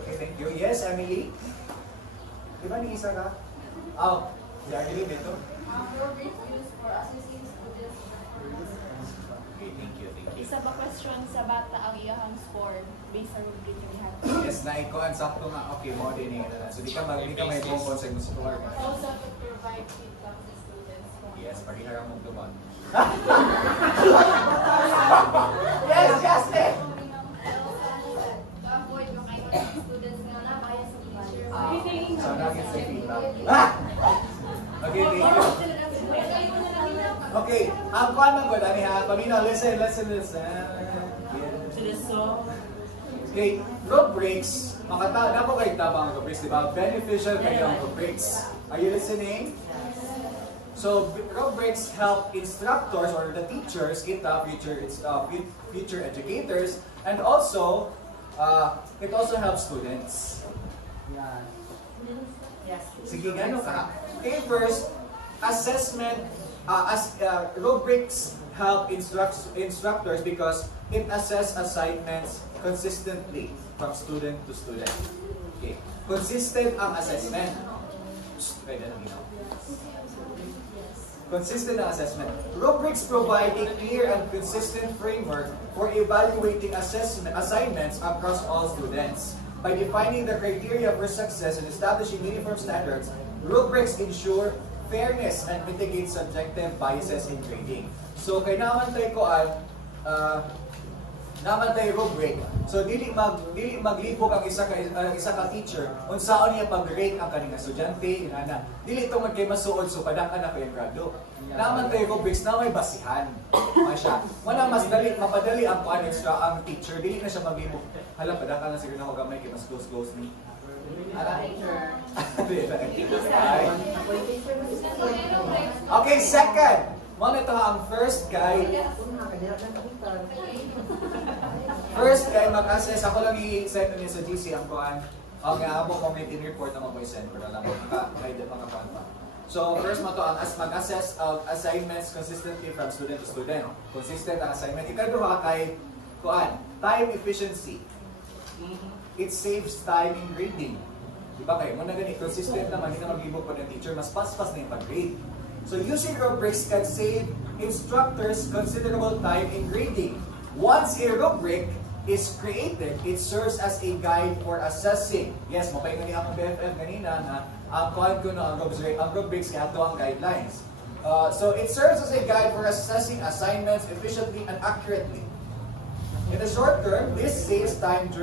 okay, thank you. Yes, Emily? Diba ni isa ka? Oh, si Argeline dito? Rubric used for assessing students. Okay, thank you, thank you. Isa ba question sa bata ang iyahang score based sa rubric na nihat? Yes, naikuan, sakto nga. Okay, mo din eh. So, di ka may bongkon sa gusto score. Also to provide feedback to students. Yes, paghiharang mo duman. Yes, Justin! To avoid yung students na nabaya sa teacher. So, naging sa feedback. Okay, thank you. Okay, ang kuan man gud ani ha. Pamina, listen. Okay, rubrics, makata na po kayo tama ang rubrics, di ba? Beneficial kayo ang rubrics. Are you listening? So, rubrics help instructors or the teachers, future educators, and also, it also helps students. Yan. Yes. Sige, gano'n ka? Okay, first, assessment, rubrics help instructors because it assess assignments consistently from student to student. Okay. Consistent ang assessment. Pwede na ginawa. Consistent ang assessment. Rubrics provide a clear and consistent framework for evaluating assignments across all students. By defining the criteria for success and establishing uniform standards, rubrics ensure fairness and mitigate subjective biases in grading. So, kay naman tayo rubric. So dili maglibog ang isa ka teacher unsaon niya pag-rate ang kaning estudyante inana. Dili ito magkay masuod so padakan na kay grado. Naman tayo rubrics na may basihan. Masya. Wala mas mapadali ang ang teacher. Dili na siya maglibog. Hala padakan na siguro na ko gamay kay mas close ni. Okay, second. Muna ito ang first guide. First guide, mag-assess. Ako lang i-send niya sa GC ang kuhan. Ang abo commenting report na mag-send ko na lang. Guide mga kuhan pa. So, first mo ito ang mag-assess of assignments consistently from student to student. Consistent ang assignment. Ikaduha kay kuhan, time efficiency. It saves time in grading. Diba kayo? Muna ganit, consistent naman, hindi na mag-ibog pa ng teacher, mas pas-pas na yung pag-grade. So using rubrics can save instructors considerable time in grading. Once a rubric is created, it serves as a guide for assessing. Yes, mapahinga niya ang BFF kanina na ang kuhan ko na ang rubrics kaya ito ang guidelines. So it serves as a guide for assessing assignments efficiently and accurately. In the short term, this saves time during